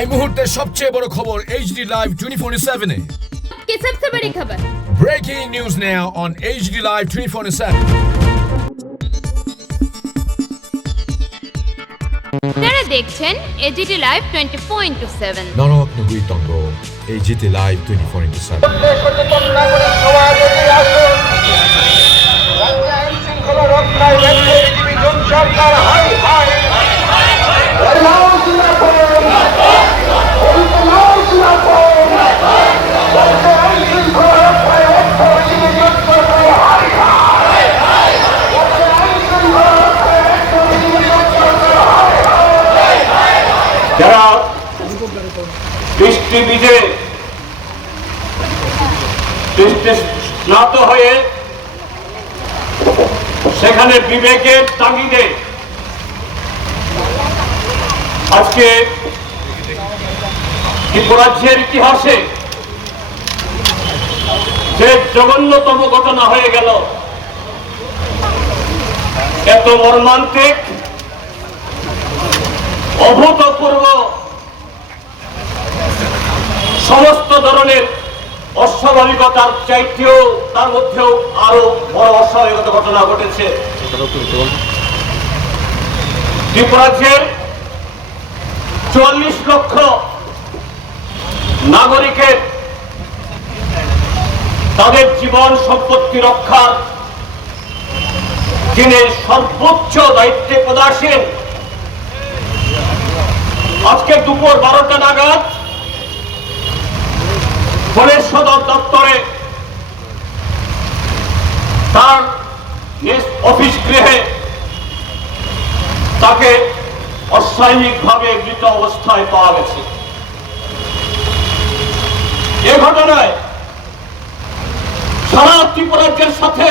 এই মুহূর্তের সবচেয়ে বড় খবর HD Live 24/7 এ। কি सबसे बड़ी खबर? Breaking news now on HD Live 24/7. আপনারা দেখছেন AGT Live 24/7। নরকনগুই তঙ্গ AGT Live 24/7। যারা বৃষ্টিবীজে স্নাত হয়ে সেখানে বিবেকের তাগিদে আজকে ত্রিপুরাজ্যের ইতিহাসে যে জঘন্যতম ঘটনা হয়ে গেল, এত মর্মান্তিক অভূতপূর্ব সমস্ত ধরনের অস্বাভাবিকতার চাইতেও তার মধ্যেও আরো বড় অস্বাভাবিকতা ঘটনা ঘটেছে। ত্রিপুরাজ্যের ৪৪ লক্ষ নাগরিকের তাদের জীবন সম্পত্তি রক্ষার যিনি সর্বোচ্চ দায়িত্বে পদাসীন, আজকে দুপুর 12টা নাগাদ পুলিশ সদর দপ্তরে তার নিজ অফিস গৃহে তাকে অস্বাভাবিকভাবে মৃত অবস্থায় পাওয়া গেছে। এ ঘটনায় সারা ত্রিপুরাজ্যের সাথে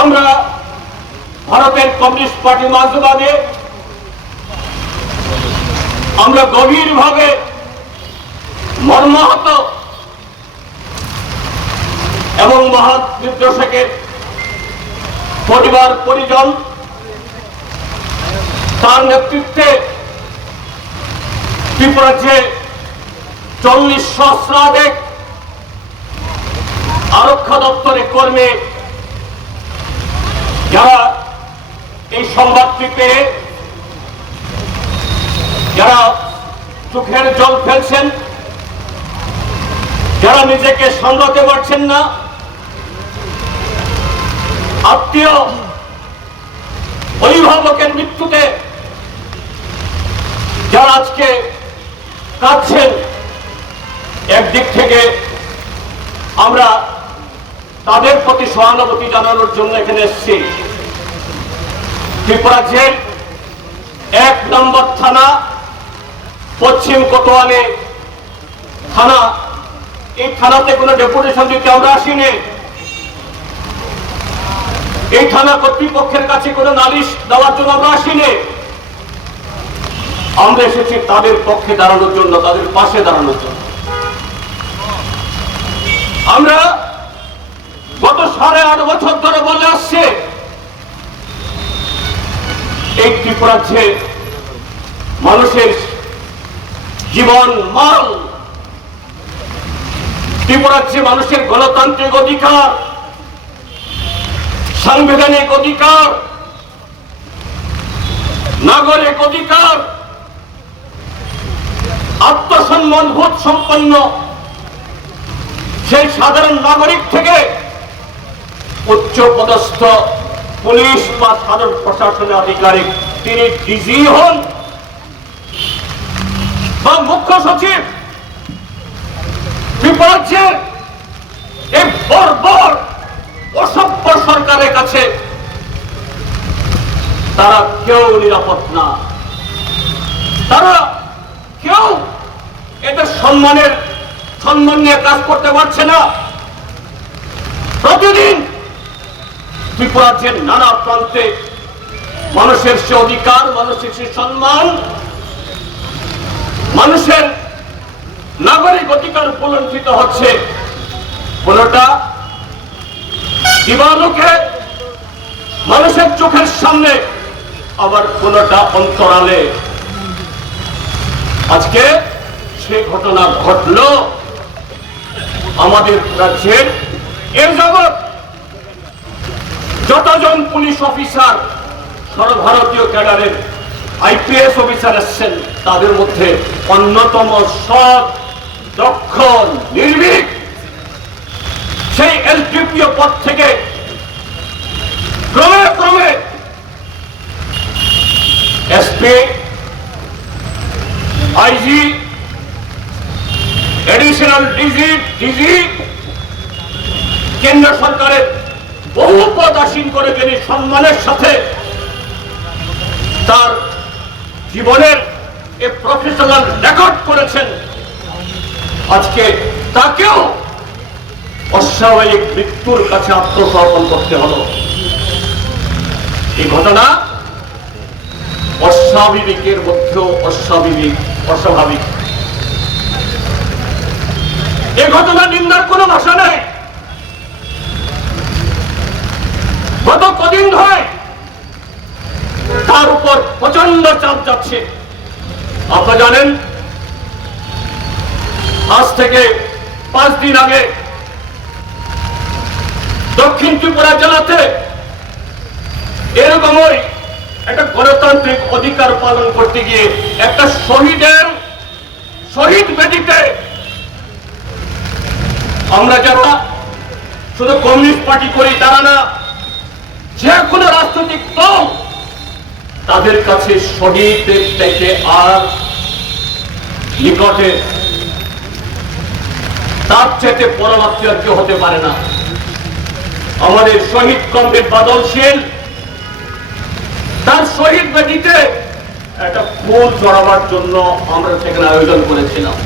আমরা ভারতের কমিউনিস্ট পার্টি মার্ক্সবাদী আমরা গভীরভাবে মর্মাহত এবং মহান নির্দেশকের পরিবার পরিজন তার নেতৃত্বে ত্রিপুরাজ্যে ৪০ সহস্রাধিক আরক্ষা দপ্তরের কর্মী যারা এই সংবাদটি পেয়ে যারা চোখের জল ফেলছেন, যারা নিজেকে সামলাতে পারছেন না, আত্মীয় অভিভাবকের মৃত্যুতে যারা আজকে কাঁদছেন, একদিক থেকে আমরা তাদের প্রতি সহানুভূতি জানানোর জন্য এখানে এসেছি। ত্রিপুরাজ্যের ১ নম্বর থানা পশ্চিম কোতোয়ালি থানা, এই থানাতে কোনো ডেপুটেশন দিতে আমরা আসিনি। এই থানা কর্তৃপক্ষের কাছে কোনো নালিশ দেওয়ার জন্য আমরা আসিনি। আমরা এসেছি তাদের পক্ষে দাঁড়ানোর জন্য, তাদের পাশে দাঁড়ানোর জন্য। আমরা গত ৮.৫ বছর ধরে বলে আসছে এই ত্রিপুরাজ্যে মানুষের জীবন মাল, ত্রিপুরাজ্যে মানুষের গণতান্ত্রিক অধিকার, সাংবিধানিক অধিকার, নাগরিক অধিকার, আত্মসম্মান বোধ সম্পন্ন সেই সাধারণ নাগরিক থেকে উচ্চ পদস্থ পুলিশ বা সাধারণ প্রশাসনের আধিকারিক, তিনি ডিজি হন বা মুখ্য সচিব, ত্রিপুরাজ্যের এই বর্বর অসভ্য সরকারের কাছে তারা কেউ নিরাপদ না। তারা কেউ এদের সম্মান নিয়ে কাজ করতে পারছে না। প্রতিদিন ত্রিপুরাজ্যের নানা প্রান্তে মানুষের সে অধিকার, মানুষের সে সম্মান, মানুষের নাগরিক অধিকার উপলঙ্ঘিত হচ্ছে। কোনটা দিবালোকে মানুষের চোখের সামনে, আবার কোনটা অন্তরালে আজকে সে ঘটনা ঘটল আমাদের রাজ্যের এর জগৎ যতজন পুলিশ অফিসার সর্বভারতীয় ক্যাডারের আইপিএস অফিসার এসছেন তাদের মধ্যে অন্যতম সৎ দক্ষ নির্ভীক সেই এসডিপিও পদ থেকে ক্রমে ক্রমে এসপি আইজি এডিশনাল ডিজি কেন্দ্র সরকারের বহু পদ আসীন করে তিনি সম্মানের সাথে তার জীবনের এ প্রফেশনাল রেকর্ড করেছেন আজকে তাকেও অস্বাভাবিক মৃত্যুর কাছে আত্মসমর্পণ করতে হলো। এই ঘটনা অস্বাভাবিকের মধ্যেও অস্বাভাবিক। এই ঘটনা নিন্দার কোনো ভাষা নেই। গত কদিন ধরে তার উপর প্রচন্ড চাপ যাচ্ছে। আপনারা জানেন আজ থেকে 5 দিন আগে দক্ষিণ ত্রিপুরা জেলাতে এরকমই একটা গণতান্ত্রিক অধিকার পালন করতে গিয়ে একটা শহীদ বেদিতে আমরা যারা শুধু কমিউনিস্ট পার্টি করি তারা না, যে কোনো রাজনৈতিক দল তাদের কাছে শহীদদের থেকে আর নিকটে তার চেয়ে পরবর্তী আর কেউ হতে পারে না। আমাদের শহীদ কমরেড বাদল শীল তার শহীদ বেদিতে একটা ফুল চড়াবার জন্য আমরা সেখানে আয়োজন করেছিলাম।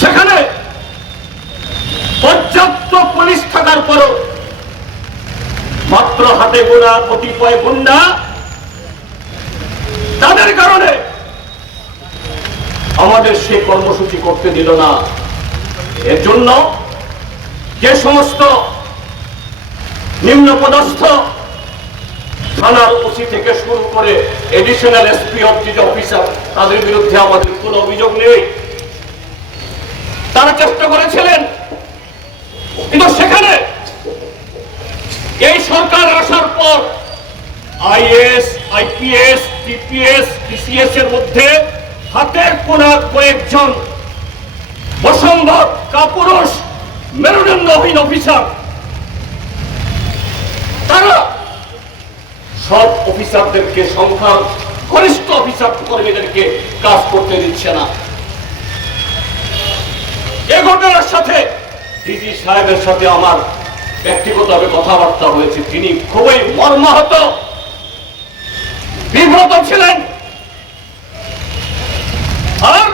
সেখানে পর্যাপ্ত পুলিশ থাকার পরও মাত্র হাতে গোনা কতিপয় গুন্ডা তাদের কারণে আমাদের সেই কর্মসূচি করতে দিল না। এর জন্য যে সমস্ত নিম্নপদস্থ থানার ওসি থেকে শুরু করে এডিশনাল এসপি অফিসার তাদের বিরুদ্ধে আমাদের কোনো অভিযোগ নেই। তারা চেষ্টা করেছিলেন, কিন্তু সেখানে এই সরকার আসার পর আইএস, আইপিএস, টিপিএস, টিসিএস এর মধ্যে হাতের কোনা কয়েকজন অসম্ভব কাপুরুষ মেরুদণ্ডহীন অফিসার তারা সব অফিসারদেরকে সংখ্যা গরিষ্ঠ অফিসার কর্মীদেরকে কাজ করতে দিচ্ছে না। এ ঘটনার সাথে ডিজি সাহেবের সাথে আমার ব্যক্তিগতভাবে কথাবার্তা হয়েছে। তিনি খুবই মর্মাহত, বিব্রত ছিলেন। আর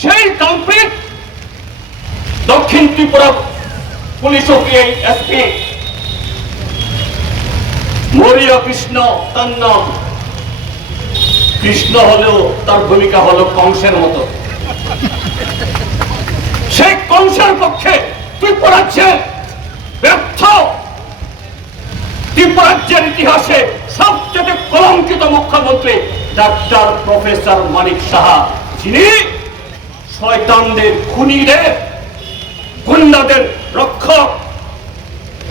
সেই কালপ্রিট দক্ষিণ ত্রিপুরা পুলিশ এসপি মরিয়া কৃষ্ণ, তার নাম কৃষ্ণ হলেও তার ভূমিকা হলো কংসের মতো। সেই কংসের পক্ষে ত্রিপুরাজ্যের ব্যর্থ, ত্রিপুরাজ্যের ইতিহাসে সবচেয়ে কলঙ্কিত মুখ্যমন্ত্রী ডাক্তার প্রফেসর মানিক সাহা, যিনি শয়তানদের, খুনিদের, গুন্ডাদের রক্ষক,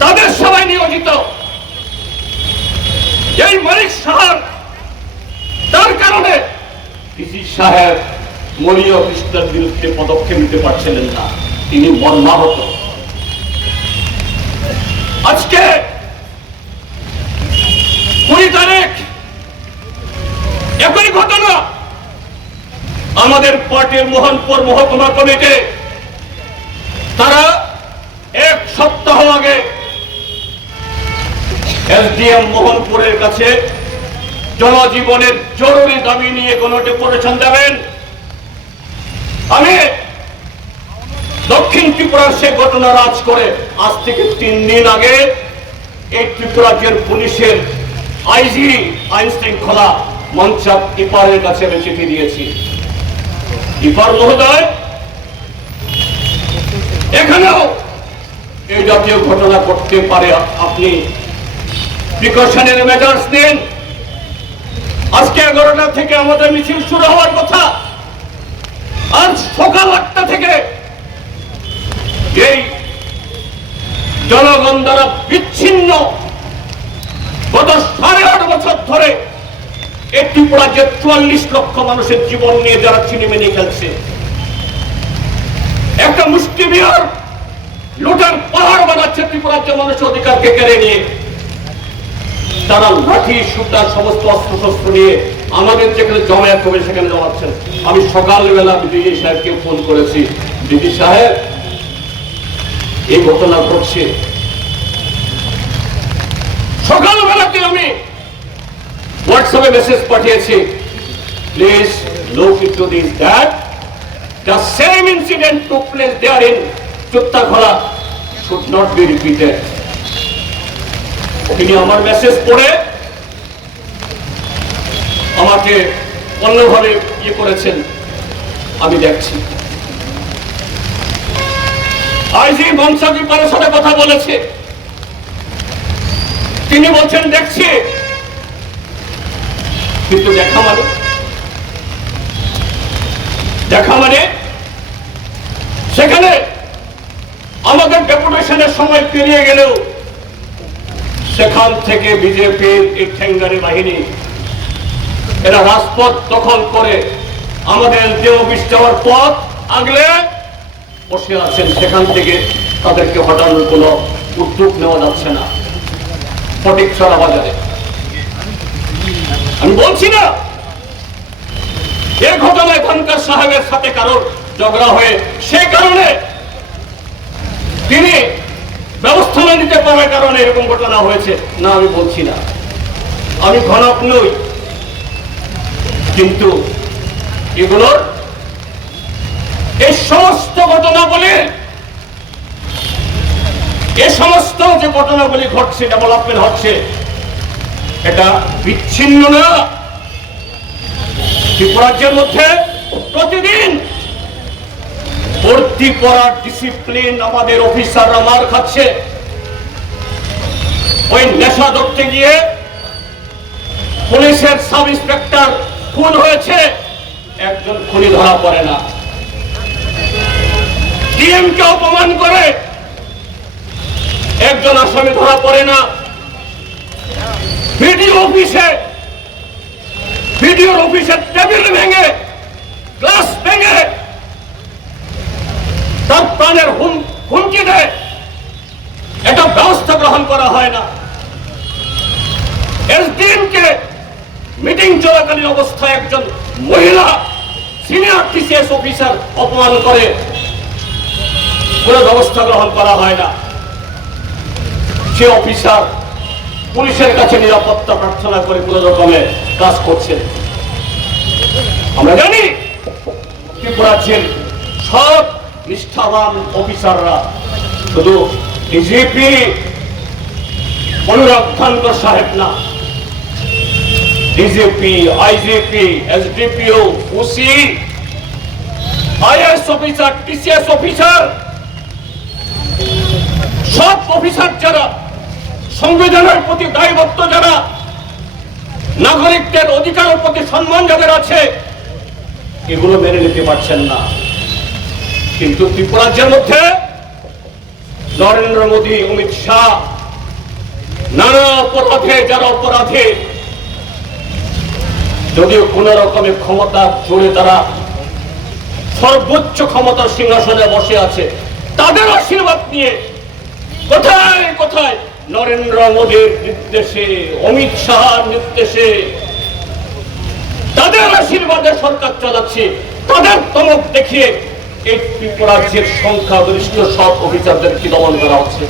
তাদের সবাই নিয়োজিত। এই মানিক সাহার তার কারণে ডিজি সাহেব মরিয় কৃষ্ণের বিরুদ্ধে পদক্ষেপ নিতে পারছিলেন না। তিনি মর্মাহত। আজকে 20 তারিখ একই ঘটনা আমাদের পার্টির মোহনপুর মহকুমা কমিটি তারা 1 সপ্তাহ আগে এসডিএম মোহনপুরের কাছে জনজীবনের জরুরি দাবি নিয়ে কোনো ডেপুটেশন দেবেন। আমি দক্ষিণ ত্রিপুরার সে ঘটনা রাজ করে আজ থেকে 3 দিন আগে এই ত্রিপুরাজ্যের পুলিশের আইজি, আইন শৃঙ্খলা মঞ্চাপ ইপারের কাছে আমি চিঠি দিয়েছি। ইপার মহোদয়, এখানেও এই জাতীয় ঘটনা ঘটতে পারে, আপনি প্রিকশনের মেজার্স নিন। আজকে 11টা থেকে আমাদের মিছিল শুরু হওয়ার কথা, আজ সকাল 8টা থেকে এই জনগণ দ্বারা বিচ্ছিন্ন গত 8.5 বছর ধরে এই ত্রিপুরা যে 44 লক্ষ মানুষের জীবন নিয়ে যারা ছিনিমিনি খেলছে, একটা মুষ্টিমেয় লুটার পাহাড় বানাচ্ছে ত্রিপুরার যে মানুষের অধিকারকে কেড়ে নিয়ে। তারা লাঠি সুতা সমস্ত অস্ত্রশস্ত্র নিয়ে আমাদের যেখানে জমায়েত হবে সেখানে জমাচ্ছেন। আমি সকালবেলা ডিজি সাহেবকে ফোন করেছি, ডিজি সাহেব এই ঘটনা ঘটছে। সকালবেলাতে আমি হোয়াটসঅ্যাপে মেসেজ পাঠিয়েছি, please look into this that the same incident took place there in Chuttakhola should not be repeated. তিনি আমার মেসেজ পড়ে আমাকে অন্যভাবে করেছেন, আমি দেখছি। আইজি মনসাকি পারের সাথে কথা বলেছে, তিনি বলছেন দেখছি, কিন্তু দেখা মানে সেখানে আমাদের ডেপুটেশনের সময় পেরিয়ে গেলেও সেখান থেকে বিজেপির এই ঠেঙ্গারি বাহিনী এরা রাজপথ দখল করে আমাদের যে অফিস যাওয়ার পথ আগলে বসে আছেন। সেখান থেকে তাদেরকে হটানোর কোনো উদ্যোগ নেওয়া যাচ্ছে না। ফটিকছড়া বাজারে আমি বলছি না এই ঘটনায় খানকার সাহেবের সাথে কারোর ঝগড়া হয়ে সেই কারণে তিনি ব্যবস্থা না নিতে পারার কারণে এরকম ঘটনা হয়েছে, না আমি বলছি না, আমি ঘনক নই। কিন্তু এগুলোর এই সমস্ত যে ঘটনাগুলি ঘটছে, ডেভেলপমেন্ট হচ্ছে, এটা বিচ্ছিন্ন না। ত্রিপুরাজ্যের মধ্যে প্রতিদিন ভর্তি করার ডিসিপ্লিন আমাদের অফিসাররা মার খাচ্ছে। ওই নেশা ধরতে গিয়ে পুলিশের সাব ইন্সপেক্টর খুন হয়েছে, একজন খুনি ধরা পড়ে না। ডিএমকে অপমান করে একজন আসামি ধরা পড়ে না। ভিডিওর অফিসে টেবিল ভেঙে গ্লাস ভেঙে তার প্রাণের হুমকি দেয়, এটা ব্যবস্থা গ্রহণ করা হয় না। এসডিএমকে মিটিং চলাকালীন অবস্থায় একজন মহিলা সিনিয়র টিসিএস অফিসার অপমান করে, কোনো ব্যবস্থা গ্রহণ করা হয় না। সে অফিসার পুলিশের কাছে নিরাপত্তা প্রার্থনা করে কোন রকমে কাজ করছেন। আমরা জানি ত্রিপুরাজ্যের সব নিষ্ঠাবান অফিসাররা, শুধু ডিজিপি অনুরাগ খানকর সাহেব না, DGP, IGP, SDPO, OC, IAS officer, TCS officer, সব অফিসার যারা সংবিধানের প্রতি দায়বদ্ধ, যারা নাগরিকদের অধিকারের প্রতি সম্মান যাদের আছে, এগুলো মেনে নিতে পারছেন না। কিন্তু ত্রিপুরাজ্যের মধ্যে নরেন্দ্র মোদী, অমিত শাহ, নানা অপরাধে যারা অপরাধী, যদিও কোন রকমের ক্ষমতা জুড়ে তারা সর্বোচ্চ ক্ষমতার সিংহাসনে বসে আছে, তাদের আশীর্বাদ নিয়ে কোথায় কোথায় নরেন্দ্র মোদীর নির্দেশে, অমিত শাহর নির্দেশে, তাদের আশীর্বাদে সরকার চালাচ্ছে। তাদের তমক দেখিয়ে এই ত্রিপুরাজ্যের সংখ্যাগরিষ্ঠ সব অফিসারদেরকে দমন করা হচ্ছে।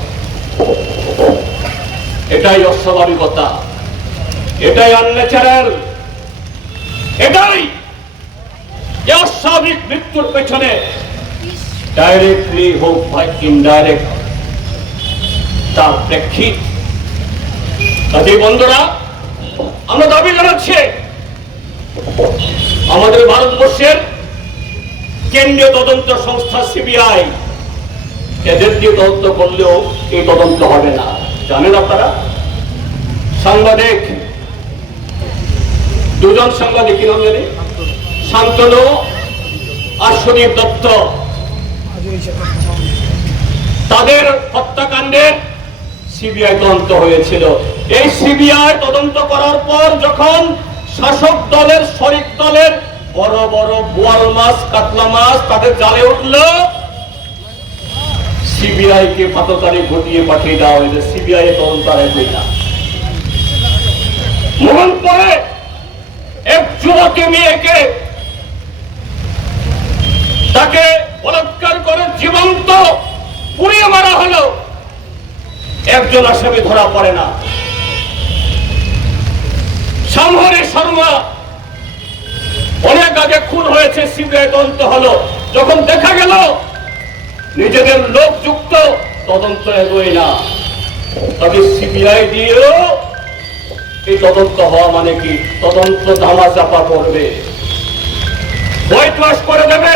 এটাই অস্বাভাবিকতা, এটাই আনন্যাচারাল, এটাই অস্বাভাবিক মৃত্যুর পেছনে ডাইরেক্টলি হোক বা ইনডাইরেক্ট তার প্রেক্ষিত। কাজেই বন্ধুরা, আমরা দাবি জানাচ্ছি আমাদের ভারতবর্ষের কেন্দ্রীয় তদন্ত সংস্থা সিবিআই, এদের দিয়ে তদন্ত করলেও এই তদন্ত হবে না। জানেন আপনারা, সাংবাদিক দুজন সাংবাদিক, কি নাম জানি, শান্তনু আর সুদীপ দত্ত, তাদের হত্যাকাণ্ডের সিবিআই তদন্ত হয়েছিল। এই সিবিআই তদন্ত করার পর যখন শাসক দলের শরিক দলের বড় বড় বোয়াল মাছ, কাতলা মাছ তাদের জালে উঠল, সিবিআই কে পাততারি ঘটিয়ে পাঠিয়ে দেওয়া হয়েছে। সিবিআই তদন্ত আর হই না। মোহনপুরে এক যুবতী মেয়েকে তাকে বলাৎকার করে জীবন্ত পুড়িয়ে মারা হলো, একজন আসামি ধরা পড়ে না। সামহরি শর্মা অনেক আগে খুন হয়েছে, সিবিআই তদন্ত হলো, যখন দেখা গেল নিজেদের লোক যুক্ত, তদন্ত এগোয় না। তবে সিবিআই দিয়েও এই তদন্ত হওয়া মানে কি, তদন্ত ধামা চাপা পড়বে, হোয়াইট ওয়াশ করে দেবে।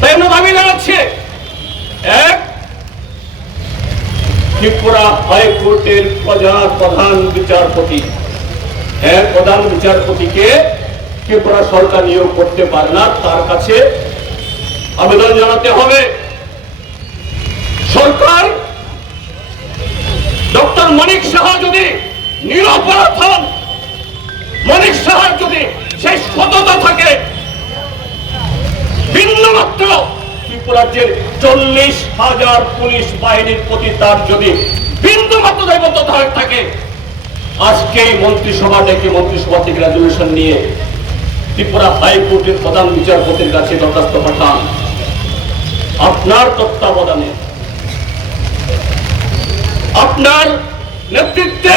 তাই দাবি জানাচ্ছে, এক, ত্রিপুরা হাইকোর্টের প্রধান বিচারপতি, প্রধান বিচারপতিকে ত্রিপুরা সরকার নিয়োগ করতে পারে না, তার কাছে আবেদন জানাতে হবে। সরকার ডক্টর মানিক সাহা যদি নিরপরাধ হন, মানিক সাহার যদি সেই সততা থাকে, বিন্দুমাত্র ত্রিপুরাজ্যের 40,000 পুলিশ বাহিনীর প্রতি তার যদি বিন্দুমাত্র দায়বদ্ধতা থাকে, আজকেই মন্ত্রিসভা ডেকে মন্ত্রিসভা থেকে রেজলিউশন নিয়ে ত্রিপুরা হাইকোর্টের প্রধান বিচারপতির কাছে দরখাস্ত পাঠান। আপনার তত্ত্বাবধানে, আপনার নেতৃত্বে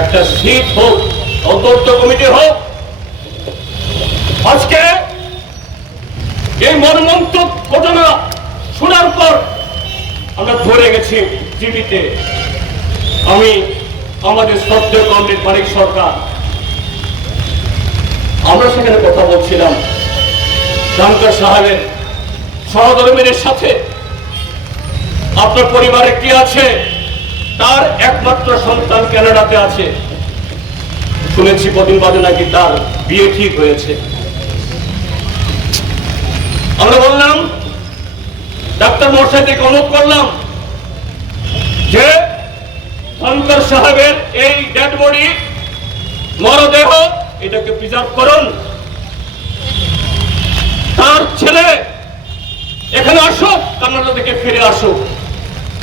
একটা সিট হোক, তদন্ত কমিটি হোক। আজকে এই মর্মন্তুদ ঘটনা শোনার পর আমরা ধরে গেছি টিভিতে, আমি আমাদের শ্রদ্ধেয় কমরেড মানিক সরকার, আমরা সেখানে কথা বলছিলাম ডানকার সাহেবের সহধর্মীদের সাথে। আপনার পরিবারে কি আছে? তার একমাত্র সন্তান কানাডাতে আছে, শুনেছি কদিন বাদে নাকি তার বিয়ে ঠিক হয়েছে। আমরা বললাম, ডাক্তার মশাই থেকে অনুরোধ করলাম যে ডানকার সাহেবের এই ডেড বডি, মরদেহ, এটাকে প্রিজার্ভ করুন, তার ছেলে এখানে আসুক, কানাডা থেকে ফিরে আসুক,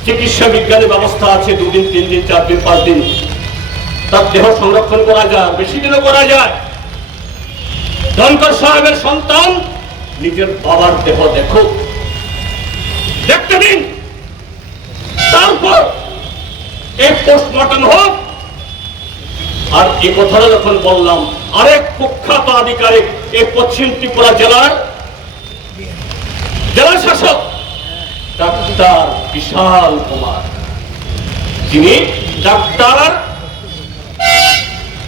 চিকিৎসা বিজ্ঞানের ব্যবস্থা আছে, 2 দিন 3 দিন 4 দিন 5 দিন তার দেহ সংরক্ষণ করা যায়, বেশি দিনও করা যায়। ডানকার সাহেবের সন্তান নিজের বাবার দেহ দেখুক, দেখতে দিন, তারপর এই পোস্টমর্টম হোক। আর এই কথাটা যখন বললাম, আরেক কুখ্যাত আধিকারিক এই পশ্চিম ত্রিপুরা জেলার জেলা শাসক ডাক্তার বিশাল কুমার, যিনি ডাক্তার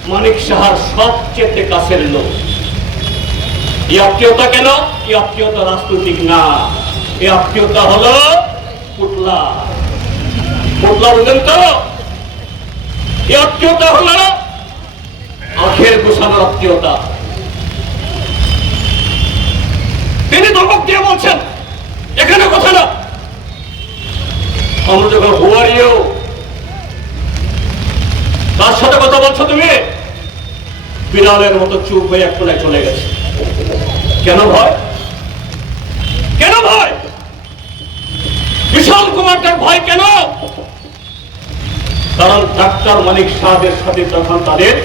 মানিক সাহার সবচেয়ে কাছের লোক। এই আত্মীয়তা কেন? এই আত্মীয়তা রাজনৈতিক না, এই আত্মীয়তা হলো পুতলা, পুতলা বুঝেন তো? এই আত্মীয়তা হলো আখের গোসানোর আত্মীয়তা। তিনি ধমক দিয়ে বলছেন, এখানে কথা না, আমরা যখন হুয়ারিও, তার সাথে কথা বলছো তুমি? বিড়ালের মতো চুপ হয়ে এক কোণায় চলে গেছে। কেন ভয়? কেন ভয়? বিশাল কুমারটার ভয় কেন? কারণ ডাক্তার মানিক সাহেবের সাথে তখন তাদের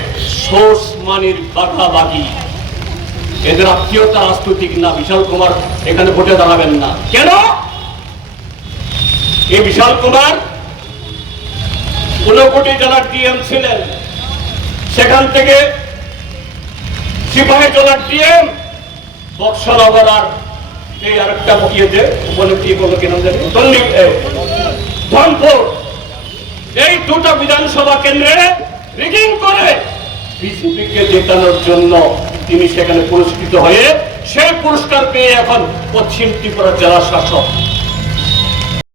সোর্স মানির বাঘাবাগি, এদের আত্মীয়তা রাজনৈতিক না। বিশাল কুমার এখানে ভোটে দাঁড়াবেন না। কেন? এই বিশাল কুমার 15 জেলার ডিএম ছিলেন, সেখান থেকে সিপাহী জেলার ডিএম, বক্সনগর আর এই আরেকটা বকিয়েছে বলে কি বলো কি নাম জানি, ধনপুর, এই 2টা বিধানসভা কেন্দ্রে রিগিং করে বিজেপিকে জেতানোর জন্য তিনি সেখানে পুরস্কৃত হয়ে সেই পুরস্কার পেয়ে এখন পশ্চিম ত্রিপুরা জেলা শাসক।